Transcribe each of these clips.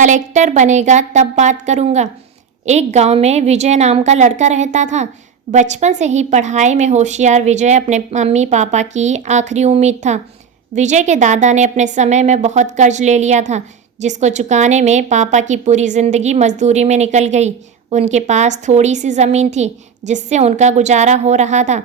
Collector बनेगा तब बात करूँगा। एक गांव में विजय नाम का लड़का रहता था। बचपन से ही पढ़ाई में होशियार विजय अपने मम्मी पापा की आखिरी उम्मीद था। विजय के दादा ने अपने समय में बहुत कर्ज ले लिया था, जिसको चुकाने में पापा की पूरी ज़िंदगी मजदूरी में निकल गई। उनके पास थोड़ी सी ज़मीन थी, जिससे उनका गुजारा हो रहा था।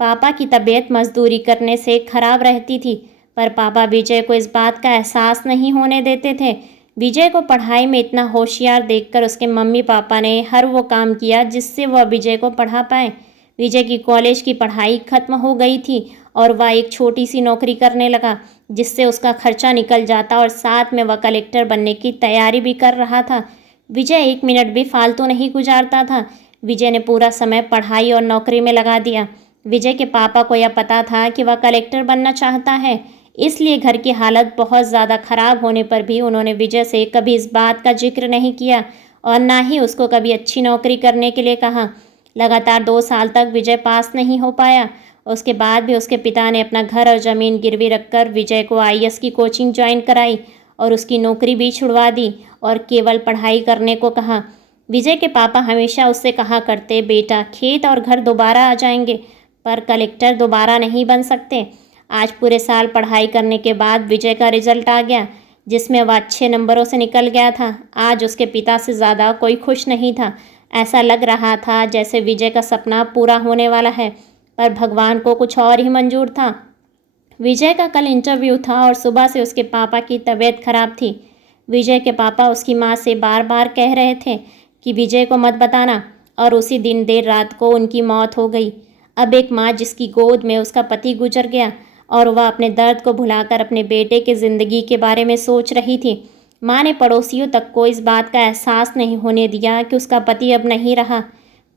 पापा की तबीयत मजदूरी करने से खराब रहती थी, पर पापा विजय को इस बात का एहसास नहीं होने देते थे। विजय को पढ़ाई में इतना होशियार देखकर उसके मम्मी पापा ने हर वो काम किया जिससे वह विजय को पढ़ा पाए। विजय की कॉलेज की पढ़ाई खत्म हो गई थी और वह एक छोटी सी नौकरी करने लगा, जिससे उसका खर्चा निकल जाता और साथ में वह कलेक्टर बनने की तैयारी भी कर रहा था। विजय एक मिनट भी फालतू नहीं गुजारता था। विजय ने पूरा समय पढ़ाई और नौकरी में लगा दिया। विजय के पापा को यह पता था कि वह कलेक्टर बनना चाहता है, इसलिए घर की हालत बहुत ज़्यादा खराब होने पर भी उन्होंने विजय से कभी इस बात का जिक्र नहीं किया और ना ही उसको कभी अच्छी नौकरी करने के लिए कहा। लगातार 2 साल तक विजय पास नहीं हो पाया। उसके बाद भी उसके पिता ने अपना घर और ज़मीन गिरवी रखकर विजय को आईएएस की कोचिंग ज्वाइन कराई और उसकी नौकरी भी छुड़वा दी और केवल पढ़ाई करने को कहा। विजय के पापा हमेशा उससे कहा करते, बेटा खेत और घर दोबारा आ जाएंगे, पर कलेक्टर दोबारा नहीं बन सकते। आज पूरे साल पढ़ाई करने के बाद विजय का रिजल्ट आ गया, जिसमें वह अच्छे नंबरों से निकल गया था। आज उसके पिता से ज़्यादा कोई खुश नहीं था। ऐसा लग रहा था जैसे विजय का सपना पूरा होने वाला है, पर भगवान को कुछ और ही मंजूर था। विजय का कल इंटरव्यू था और सुबह से उसके पापा की तबीयत खराब थी। विजय के पापा उसकी माँ से बार बार कह रहे थे कि विजय को मत बताना, और उसी दिन देर रात को उनकी मौत हो गई। अब एक माँ जिसकी गोद में उसका पति गुजर गया और वह अपने दर्द को भुलाकर अपने बेटे की ज़िंदगी के बारे में सोच रही थी। माँ ने पड़ोसियों तक को इस बात का एहसास नहीं होने दिया कि उसका पति अब नहीं रहा।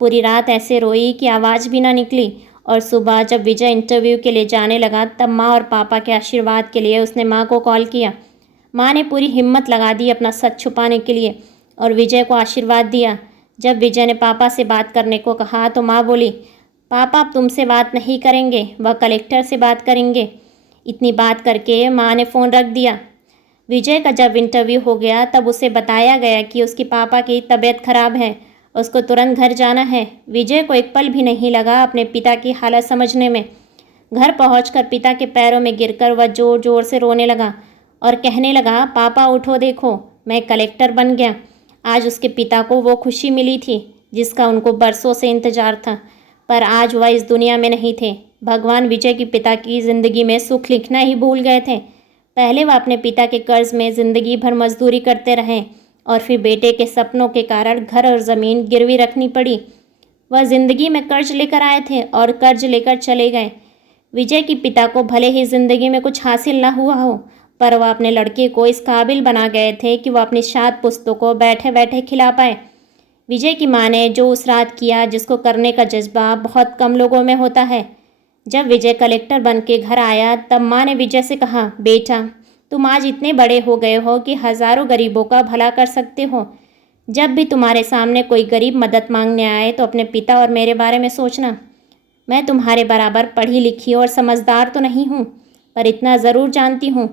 पूरी रात ऐसे रोई कि आवाज़ भी ना निकली, और सुबह जब विजय इंटरव्यू के लिए जाने लगा तब माँ और पापा के आशीर्वाद के लिए उसने माँ को कॉल किया। माँ ने पूरी हिम्मत लगा दी अपना सच छुपाने के लिए और विजय को आशीर्वाद दिया। जब विजय ने पापा से बात करने को कहा तो माँ बोली, पापा अब तुमसे बात नहीं करेंगे, वह कलेक्टर से बात करेंगे। इतनी बात करके माँ ने फ़ोन रख दिया। विजय का जब इंटरव्यू हो गया तब उसे बताया गया कि उसके पापा की तबीयत खराब है, उसको तुरंत घर जाना है। विजय को एक पल भी नहीं लगा अपने पिता की हालत समझने में। घर पहुंचकर पिता के पैरों में गिरकर वह ज़ोर ज़ोर से रोने लगा और कहने लगा, पापा उठो, देखो मैं कलेक्टर बन गया। आज उसके पिता को वो खुशी मिली थी जिसका उनको बरसों से इंतज़ार था, पर आज वह इस दुनिया में नहीं थे। भगवान विजय के पिता की ज़िंदगी में सुख लिखना ही भूल गए थे। पहले वह अपने पिता के कर्ज में ज़िंदगी भर मजदूरी करते रहे और फिर बेटे के सपनों के कारण घर और ज़मीन गिरवी रखनी पड़ी। वह ज़िंदगी में कर्ज लेकर आए थे और कर्ज लेकर चले गए। विजय के पिता को भले ही ज़िंदगी में कुछ हासिल ना हुआ हो, पर वह अपने लड़के को इस काबिल बना गए थे कि वह अपनी 7 पुस्तों को बैठे बैठे खिला पाए। विजय की माँ ने जो उस रात किया, जिसको करने का जज्बा बहुत कम लोगों में होता है। जब विजय कलेक्टर बन के घर आया तब माँ ने विजय से कहा, बेटा तुम आज इतने बड़े हो गए हो कि हज़ारों गरीबों का भला कर सकते हो। जब भी तुम्हारे सामने कोई गरीब मदद मांगने आए तो अपने पिता और मेरे बारे में सोचना। मैं तुम्हारे बराबर पढ़ी लिखी और समझदार तो नहीं हूँ, पर इतना ज़रूर जानती हूँ,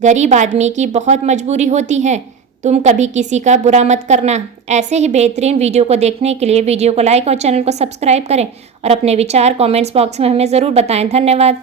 गरीब आदमी की बहुत मजबूरी होती है। तुम कभी किसी का बुरा मत करना। ऐसे ही बेहतरीन वीडियो को देखने के लिए वीडियो को लाइक और चैनल को सब्सक्राइब करें और अपने विचार कमेंट्स बॉक्स में हमें ज़रूर बताएं। धन्यवाद।